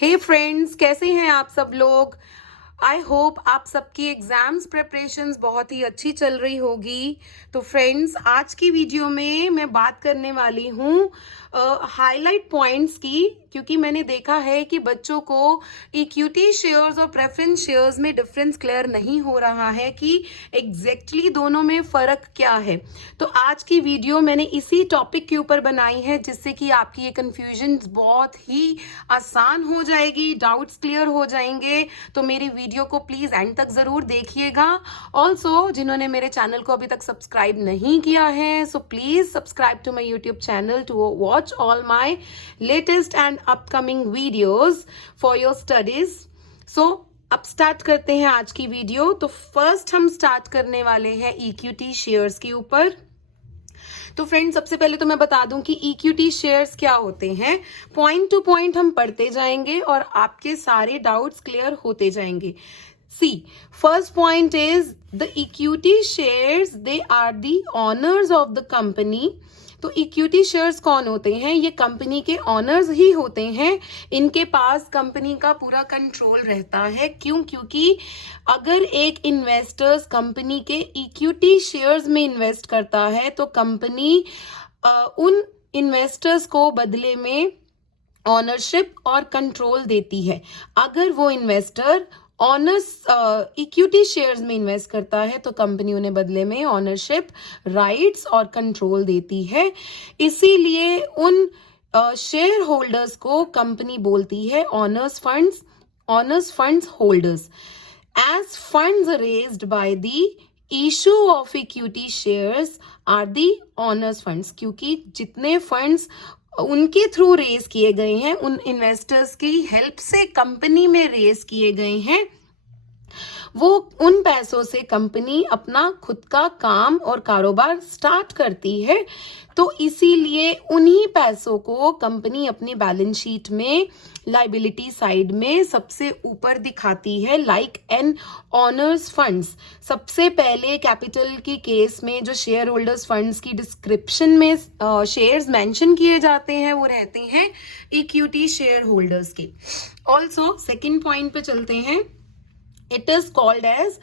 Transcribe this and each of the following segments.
हे friends, कैसे हैं आप सब लोग। आई होप आप सबकी एग्जाम्स प्रिपरेशंस बहुत ही अच्छी चल रही होगी। तो फ्रेंड्स, आज की वीडियो में मैं बात करने वाली हूँ हाईलाइट पॉइंट्स की, क्योंकि मैंने देखा है कि बच्चों को इक्विटी शेयर्स और प्रेफरेंस शेयर्स में डिफरेंस क्लियर नहीं हो रहा है कि एग्जैक्टली दोनों में फर्क क्या है। तो आज की वीडियो मैंने इसी टॉपिक के ऊपर बनाई है, जिससे कि आपकी ये कंफ्यूजन बहुत ही आसान हो जाएगी, डाउट्स क्लियर हो जाएंगे। तो मेरी वीडियो को प्लीज एंड तक जरूर देखिएगा। ऑल्सो जिन्होंने मेरे चैनल को अभी तक सब्सक्राइब नहीं किया है, so please subscribe to my YouTube channel to watch all my latest and upcoming videos for your studies. So अब स्टार्ट करते हैं आज की वीडियो। तो फर्स्ट हम स्टार्ट करने वाले हैं इक्विटी शेयर्स के ऊपर। तो फ्रेंड्स, सबसे पहले तो मैं बता दूं कि इक्विटी शेयर्स क्या होते हैं। पॉइंट टू पॉइंट हम पढ़ते जाएंगे और आपके सारे डाउट्स क्लियर होते जाएंगे। See, first point is the equity shares, they are the owners of the company. तो इक्विटी शेयर्स कौन होते हैं? ये कंपनी के ऑनर्स ही होते हैं। इनके पास कंपनी का पूरा कंट्रोल रहता है। क्यों? क्योंकि अगर एक इन्वेस्टर्स कंपनी के इक्विटी शेयर्स में इन्वेस्ट करता है तो कंपनी उन इन्वेस्टर्स को बदले में ऑनरशिप और कंट्रोल देती है। अगर वो इन्वेस्टर ऑनर्स इक्विटी शेयर्स में इन्वेस्ट करता है तो कंपनी उन्हें बदले में ऑनरशिप, राइट्स और कंट्रोल देती है। इसीलिए उन शेयर होल्डर्स को कंपनी बोलती है owners funds holders. As funds raised by the issue of equity shares are the owners funds, क्योंकि जितने फंड्स उनके थ्रू रेज किए गए हैं, उन इन्वेस्टर्स की हेल्प से कंपनी में रेज किए गए हैं, वो उन पैसों से कंपनी अपना खुद का काम और कारोबार स्टार्ट करती है। तो इसीलिए उन्हीं पैसों को कंपनी अपनी बैलेंस शीट में लाइबिलिटी साइड में सबसे ऊपर दिखाती है, लाइक एन ऑनर्स फंड्स। सबसे पहले कैपिटल की केस में जो शेयर होल्डर्स फंड्स की डिस्क्रिप्शन में शेयर्स मेंशन किए जाते हैं, वो रहते हैं इक्विटी शेयर होल्डर्स के। ऑल्सो सेकेंड पॉइंट पे चलते हैं। It is called as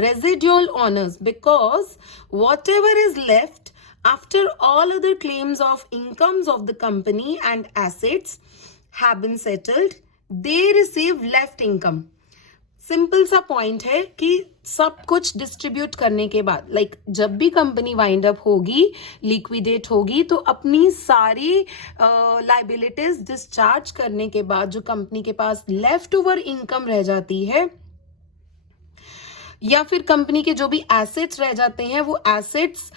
residual honors because whatever is left after all other claims of incomes of the company and assets have been settled, they receive left income. Simple सा point है कि सब कुछ distribute करने के बाद, जब भी कंपनी वाइंड अप होगी, लिक्विडेट होगी, तो अपनी सारी लाइबिलिटीज डिस्चार्ज करने के बाद जो कंपनी के पास लेफ्ट ओवर इनकम रह जाती है, या फिर कंपनी के जो भी एसेट्स रह जाते हैं, वो एसेट्स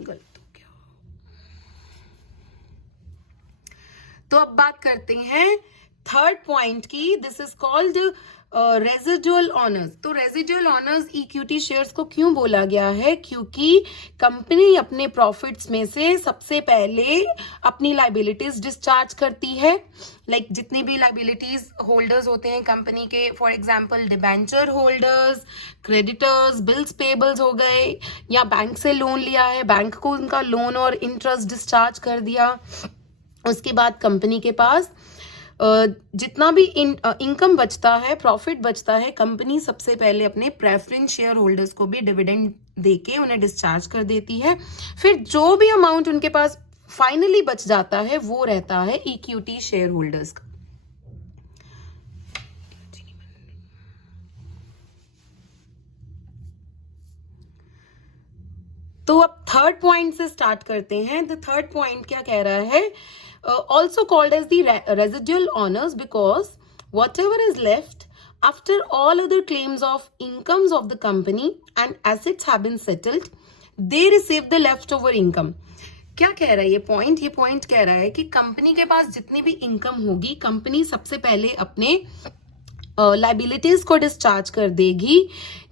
गलत हो गया। तो अब बात करते हैं थर्ड पॉइंट की। This is called residual honours. तो रेजिडुअल ऑनर्स इक्विटी शेयर्स को क्यों बोला गया है? क्योंकि कंपनी अपने प्रॉफिट्स में से सबसे पहले अपनी लाइबिलिटीज डिस्चार्ज करती है। जितनी भी लाइबिलिटीज होल्डर्स होते हैं कंपनी के, for example debenture holders, creditors, bills payables हो गए, या बैंक से लोन लिया है, बैंक को उनका लोन और इंटरेस्ट डिस्चार्ज कर दिया। उसके बाद कंपनी के पास जितना भी इनकम बचता है, प्रॉफिट बचता है, कंपनी सबसे पहले अपने प्रेफरेंस शेयर होल्डर्स को भी डिविडेंड देके उन्हें डिस्चार्ज कर देती है। फिर जो भी अमाउंट उनके पास फाइनली बच जाता है वो रहता है इक्विटी शेयर होल्डर्स का। तो अब थर्ड पॉइंट से स्टार्ट करते हैं। द थर्ड पॉइंट क्या कह रहा है? Also called as the residual honors because whatever is left after all other claims of incomes of the company and assets have been settled, they receive the leftover income. क्या कह रहा है ये point? ये पॉइंट कह रहा है कि कंपनी के पास जितनी भी इनकम होगी, कंपनी सबसे पहले अपने लाइबिलिटीज को डिस्चार्ज कर देगी।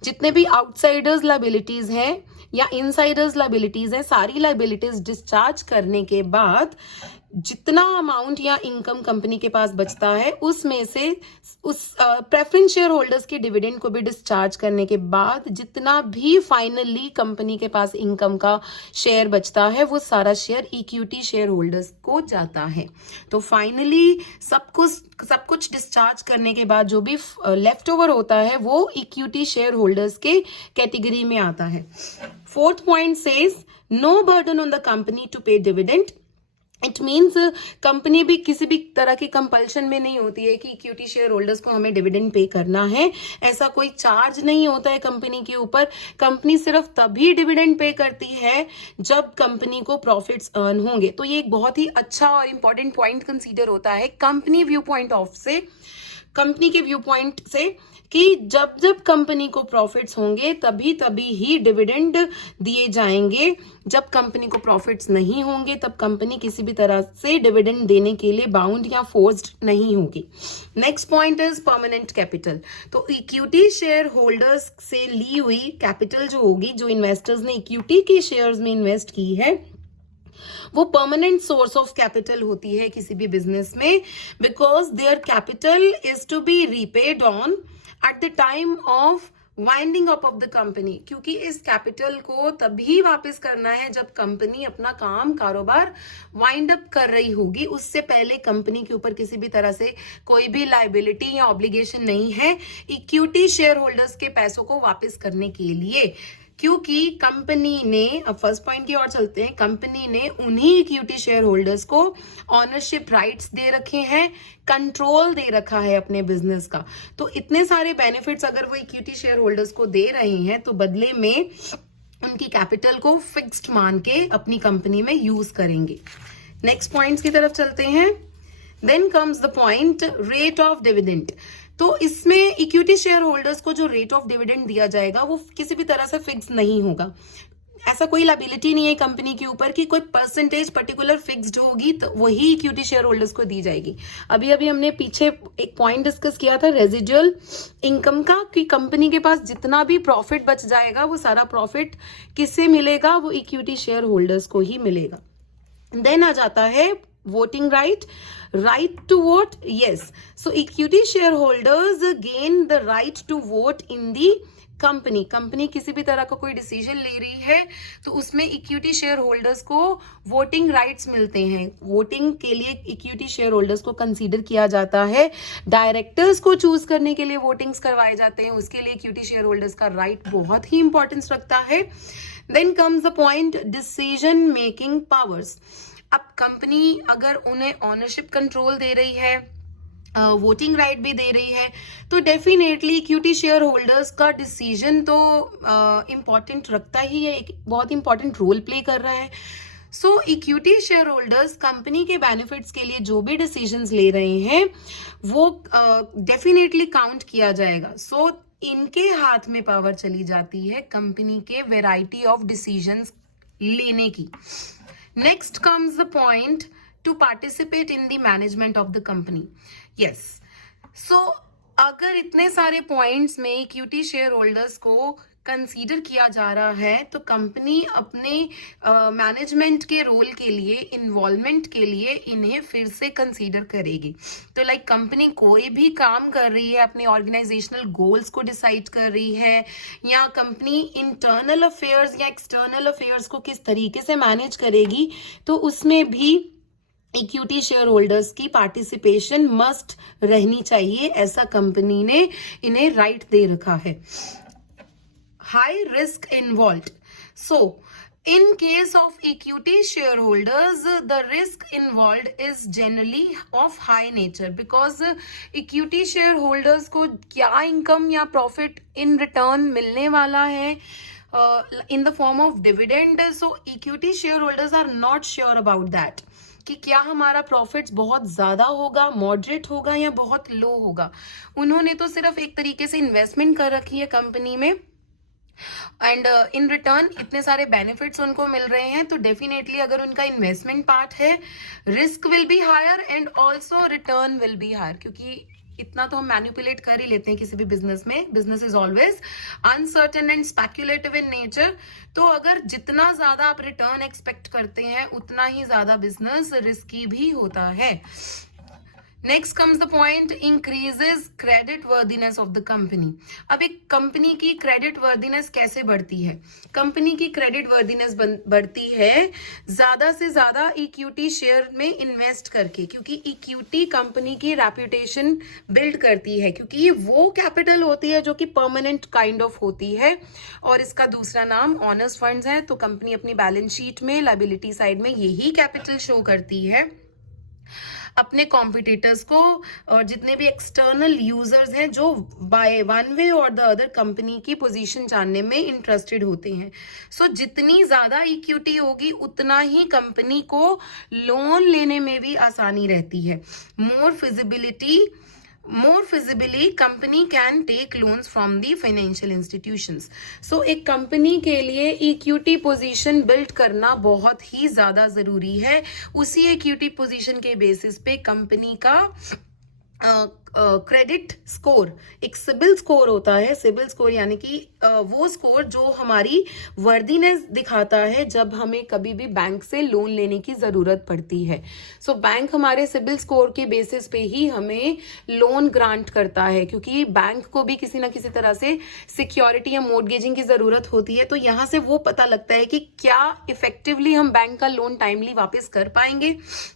जितने भी आउटसाइडर्स लाइबिलिटीज हैं या इनसाइडर्स लाइबिलिटीज हैं, सारी लाइबिलिटीज डिस्चार्ज करने के बाद जितना अमाउंट या इनकम कंपनी के पास बचता है उसमें से उस प्रेफरेंस शेयर होल्डर्स के डिविडेंड को भी डिस्चार्ज करने के बाद जितना भी फाइनली कंपनी के पास इनकम का शेयर बचता है वो सारा शेयर इक्विटी शेयर होल्डर्स को जाता है। तो फाइनली सब कुछ डिस्चार्ज करने के बाद जो भी लेफ्ट ओवर होता है वो इक्विटी शेयर होल्डर्स के कैटेगरी में आता है। Fourth point says no burden on the company to pay dividend. It means company भी किसी भी तरह की कंपल्शन में नहीं होती है कि इक्विटी शेयर होल्डर्स को हमें डिविडेंड पे करना है। ऐसा कोई चार्ज नहीं होता है कंपनी के ऊपर। कंपनी सिर्फ तभी डिविडेंड पे करती है जब कंपनी को प्रॉफिट्स अर्न होंगे। तो ये एक बहुत ही अच्छा और इंपॉर्टेंट पॉइंट कंसीडर होता है कंपनी के व्यू पॉइंट से कि जब जब कंपनी को प्रॉफिट्स होंगे तभी ही डिविडेंड दिए जाएंगे। जब कंपनी को प्रॉफिट्स नहीं होंगे तब कंपनी किसी भी तरह से डिविडेंड देने के लिए बाउंड या फोर्स्ड नहीं होगी। Next point is permanent capital. तो इक्विटी शेयर होल्डर्स से ली हुई कैपिटल जो होगी, जो इन्वेस्टर्स ने इक्विटी के शेयर्स में इन्वेस्ट की है, वो परमानेंट सोर्स ऑफ कैपिटल होती है किसी भी बिजनेस में, because their capital is to be repaid on at the time of winding up of the company. क्योंकि इस कैपिटल को तभी वापस करना है जब कंपनी अपना कारोबार वाइंड अप कर रही होगी। उससे पहले कंपनी के ऊपर किसी भी तरह से कोई भी लायबिलिटी या ऑब्लिगेशन नहीं है इक्विटी शेयर होल्डर्स के पैसों को वापस करने के लिए। क्योंकि कंपनी ने, अब फर्स्ट पॉइंट की ओर चलते हैं, कंपनी ने उन्हीं इक्विटी शेयर होल्डर्स को ऑनरशिप राइट्स दे रखे हैं, कंट्रोल दे रखा है अपने बिजनेस का। तो इतने सारे बेनिफिट्स अगर वो इक्विटी शेयर होल्डर्स को दे रहे हैं तो बदले में उनकी कैपिटल को फिक्स्ड मान के अपनी कंपनी में यूज करेंगे। नेक्स्ट पॉइंट्स की तरफ चलते हैं। Then comes the point rate of dividend. तो इसमें इक्विटी शेयर होल्डर्स को जो रेट ऑफ डिविडेंड दिया जाएगा वो किसी भी तरह से फिक्स नहीं होगा। ऐसा कोई लायबिलिटी नहीं है कंपनी के ऊपर कि कोई परसेंटेज पर्टिकुलर फिक्स्ड होगी तो वही इक्विटी शेयर होल्डर्स को दी जाएगी। अभी हमने पीछे एक पॉइंट डिस्कस किया था रेजिडुअल इनकम का, कि कंपनी के पास जितना भी प्रॉफिट बच जाएगा वो सारा प्रॉफिट किससे मिलेगा, वो इक्विटी शेयर होल्डर्स को ही मिलेगा। देन आ जाता है voting right to vote. Yes, so equity shareholders gain the right to vote in the company किसी भी तरह का कोई डिसीजन ले रही है तो उसमें इक्विटी शेयर होल्डर्स को वोटिंग राइट्स मिलते हैं। वोटिंग के लिए इक्विटी शेयर होल्डर्स को कंसीडर किया जाता है। डायरेक्टर्स को चूज करने के लिए वोटिंग्स करवाए जाते हैं, उसके लिए इक्विटी शेयर होल्डर्स का राइट बहुत ही इंपॉर्टेंस रखता है। Then comes the point decision making powers. अब कंपनी अगर उन्हें ऑनरशिप कंट्रोल दे रही है, वोटिंग राइट भी दे रही है, तो डेफिनेटली इक्विटी शेयर होल्डर्स का डिसीजन तो इम्पॉर्टेंट रखता ही है, एक बहुत इंपॉर्टेंट रोल प्ले कर रहा है। सो इक्विटी शेयर होल्डर्स कंपनी के बेनिफिट्स के लिए जो भी डिसीजंस ले रहे हैं वो डेफिनेटली काउंट किया जाएगा। सो इनके हाथ में पावर चली जाती है कंपनी के वेराइटी ऑफ डिसीजंस लेने की। Next comes the point to participate in the management of the company. Yes. So अगर इतने सारे पॉइंट्स में इक्विटी शेयर होल्डर्स को कंसीडर किया जा रहा है तो कंपनी अपने मैनेजमेंट के रोल के लिए, इन्वॉल्वमेंट के लिए इन्हें फिर से कंसीडर करेगी। तो लाइक कंपनी कोई भी काम कर रही है, अपने ऑर्गेनाइजेशनल गोल्स को डिसाइड कर रही है, या कंपनी इंटरनल अफेयर्स या एक्सटर्नल अफेयर्स को किस तरीके से मैनेज करेगी, तो उसमें भी इक्विटी शेयर होल्डर्स की पार्टिसिपेशन मस्ट रहनी चाहिए। ऐसा कंपनी ने इन्हें राइट दे रखा है। High risk involved. So in case of equity shareholders the risk involved is generally of high nature because equity shareholders को क्या इनकम या प्रॉफिट इन रिटर्न मिलने वाला है in the form of dividend, so equity shareholders are not sure about that कि क्या हमारा profits बहुत ज्यादा होगा, मॉडरेट होगा या बहुत लो होगा। उन्होंने तो सिर्फ एक तरीके से इन्वेस्टमेंट कर रखी है कंपनी में एंड इन रिटर्न इतने सारे बेनिफिट्स उनको मिल रहे हैं, तो डेफिनेटली अगर उनका इन्वेस्टमेंट पार्ट है risk will be higher and also return will be higher, क्योंकि इतना तो हम मैनिपुलेट कर ही लेते हैं किसी भी बिजनेस में. Business is always uncertain and speculative in nature. तो अगर जितना ज्यादा आप रिटर्न एक्सपेक्ट करते हैं उतना ही ज्यादा बिजनेस रिस्की भी होता है. Next comes the point, increases credit worthiness of the company. अब एक कंपनी की क्रेडिट वर्दीनेस कैसे बढ़ती है? कंपनी की क्रेडिट वर्दीनेस बढ़ती है ज्यादा से ज्यादा इक्विटी शेयर में इन्वेस्ट करके, क्योंकि इक्विटी कंपनी की रेपुटेशन बिल्ड करती है, क्योंकि ये वो कैपिटल होती है जो कि परमानेंट काइंड ऑफ होती है. और इसका दूसरा नाम ऑनर्स फंड्स है. तो कंपनी अपनी बैलेंस शीट में लायबिलिटी साइड में यही कैपिटल शो करती है अपने कॉम्पिटिटर्स को, और जितने भी एक्सटर्नल यूजर्स हैं जो बाय वन वे और द अदर कंपनी की पोजीशन जानने में इंटरेस्टेड होते हैं. सो जितनी ज्यादा इक्विटी होगी उतना ही कंपनी को लोन लेने में भी आसानी रहती है. More feasibly company can take loans from the financial institutions. So एक कंपनी के लिए इक्विटी पोजीशन बिल्ड करना बहुत ही ज्यादा जरूरी है. उसी इक्विटी पोजीशन के बेसिस पे कंपनी का क्रेडिट स्कोर, एक सिबिल स्कोर होता है. सिबिल स्कोर यानी कि वो स्कोर जो हमारी वर्दीनेस दिखाता है जब हमें कभी भी बैंक से लोन लेने की जरूरत पड़ती है. सो बैंक हमारे सिबिल स्कोर के बेसिस पे ही हमें लोन ग्रांट करता है, क्योंकि बैंक को भी किसी ना किसी तरह से सिक्योरिटी या मॉर्गेजिंग की जरूरत होती है. तो यहाँ से वो पता लगता है कि क्या इफेक्टिवली हम बैंक का लोन टाइमली वापस कर पाएंगे,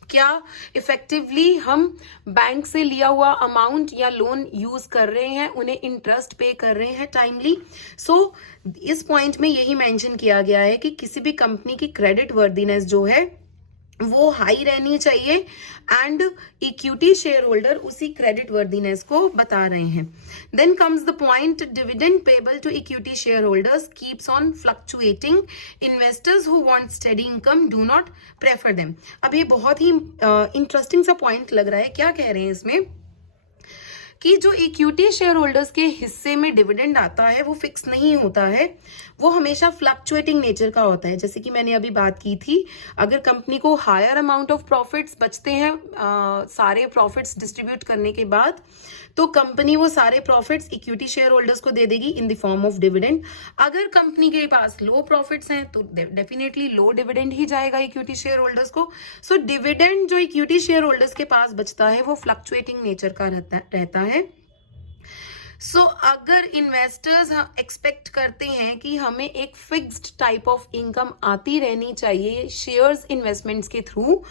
क्या इफेक्टिवली हम बैंक से लिया हुआ अमाउंट या लोन यूज कर रहे हैं, उन्हें इंटरेस्ट पे कर रहे हैं टाइमली. सो इस पॉइंट में यही मेंशन किया गया है कि किसी भी कंपनी की क्रेडिट वर्दीनेस जो है वो हाई रहनी चाहिए, एंड इक्विटी शेयर होल्डर उसी क्रेडिट वर्दीनेस को बता रहे हैं. Then comes the point, dividend payable to equity share holders keeps on fluctuating. Investors who want steady income do not prefer them. अब ये बहुत ही इंटरेस्टिंग सा पॉइंट लग रहा है. क्या कह रहे हैं इसमें कि जो इक्विटी शेयर होल्डर्स के हिस्से में डिविडेंड आता है वो फिक्स नहीं होता है, वो हमेशा फ्लक्चुएटिंग नेचर का होता है. जैसे कि मैंने अभी बात की थी, अगर कंपनी को हायर अमाउंट ऑफ प्रॉफिट्स बचते हैं सारे प्रॉफिट्स डिस्ट्रीब्यूट करने के बाद, तो कंपनी वो सारे प्रॉफिट्स इक्विटी शेयर होल्डर्स को दे देगी in the form of dividend. अगर कंपनी के पास लो प्रॉफिट्स हैं तो डेफिनेटली लो डिविडेंड ही जाएगा इक्विटी शेयर होल्डर्स को. सो डिविडेंड जो इक्विटी शेयर होल्डर्स के पास बचता है वो फ्लक्चुएटिंग नेचर का रहता है. सो अगर इन्वेस्टर्स एक्सपेक्ट करते हैं कि हमें एक फिक्स्ड टाइप ऑफ इनकम आती रहनी चाहिए शेयर्स इन्वेस्टमेंट्स के थ्रू,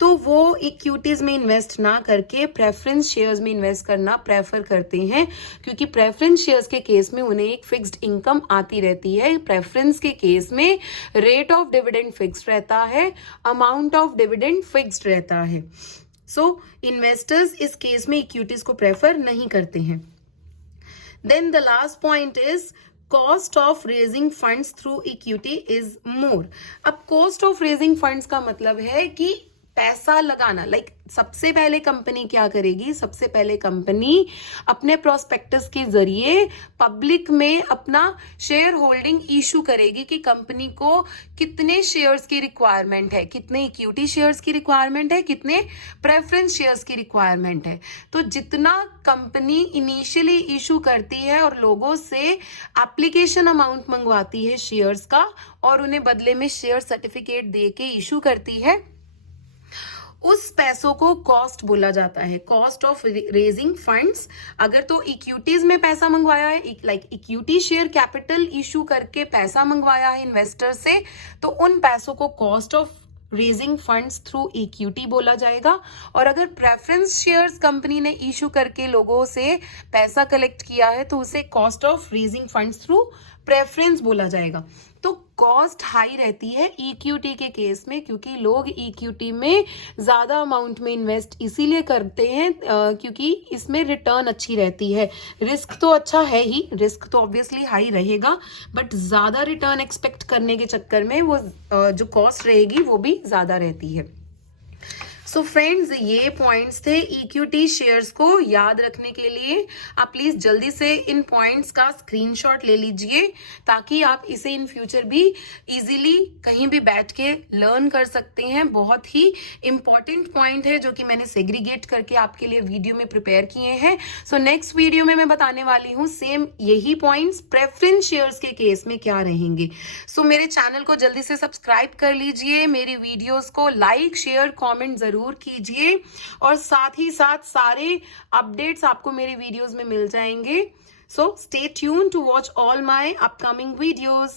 तो वो इक्विटीज में इन्वेस्ट ना करके प्रेफरेंस शेयर्स में इन्वेस्ट करना प्रेफर करते हैं, क्योंकि प्रेफरेंस शेयर्स के केस में उन्हें एक फिक्स्ड इनकम आती रहती है. प्रेफरेंस के केस में रेट ऑफ डिविडेंड फिक्स्ड रहता है, अमाउंट ऑफ डिविडेंड फिक्स्ड रहता है. सो इन्वेस्टर्स इस केस में इक्विटीज को प्रेफर नहीं करते हैं. Then the last point is cost of raising funds through equity is more. अब cost of raising funds का मतलब है कि पैसा लगाना. सबसे पहले कंपनी क्या करेगी? सबसे पहले कंपनी अपने प्रोस्पेक्टस के जरिए पब्लिक में अपना शेयर होल्डिंग इशू करेगी कि कंपनी को कितने शेयर्स की रिक्वायरमेंट है, कितने इक्विटी शेयर्स की रिक्वायरमेंट है, कितने प्रेफरेंस शेयर्स की रिक्वायरमेंट है. तो जितना कंपनी इनिशियली इशू करती है और लोगों से एप्लीकेशन अमाउंट मंगवाती है शेयर्स का, और उन्हें बदले में शेयर सर्टिफिकेट दे के इशू करती है, उस पैसों को कॉस्ट बोला जाता है, कॉस्ट ऑफ रेजिंग फंड्स. अगर तो इक्विटीज में पैसा मंगवाया है, इक्विटी शेयर कैपिटल इशू करके पैसा मंगवाया है इन्वेस्टर से, तो उन पैसों को cost of raising funds through equity बोला जाएगा. और अगर प्रेफरेंस शेयर्स कंपनी ने इशू करके लोगों से पैसा कलेक्ट किया है तो उसे cost of raising funds through preference बोला जाएगा. तो कॉस्ट हाई रहती है इक्विटी के केस में, क्योंकि लोग इक्विटी में ज्यादा अमाउंट में इन्वेस्ट इसीलिए करते हैं क्योंकि इसमें रिटर्न अच्छी रहती है. रिस्क तो अच्छा है ही, रिस्क तो ऑब्वियसली हाई रहेगा, बट ज्यादा रिटर्न एक्सपेक्ट करने के चक्कर में वो जो कॉस्ट रहेगी वो भी ज्यादा रहती है. सो फ्रेंड्स, ये पॉइंट्स थे इक्विटी शेयर्स को याद रखने के लिए। आप प्लीज जल्दी से इन पॉइंट्स का स्क्रीनशॉट ले लीजिए ताकि आप इसे इन फ्यूचर भी इजीली कहीं भी बैठ के लर्न कर सकते हैं। बहुत ही इंपॉर्टेंट पॉइंट है जो कि मैंने सेग्रीगेट करके आपके लिए वीडियो में प्रिपेयर किए हैं। सो नेक्स्ट वीडियो में मैं बताने वाली हूँ सेम यही पॉइंट्स प्रेफरेंस शेयर्स के केस में क्या रहेंगे। सो मेरे चैनल को जल्दी से सब्सक्राइब कर लीजिए, मेरी वीडियोस को लाइक शेयर कमेंट जरूर कीजिए और साथ ही साथ सारे अपडेट्स आपको मेरे वीडियोस में मिल जाएंगे। So stay tune to watch all my upcoming videos.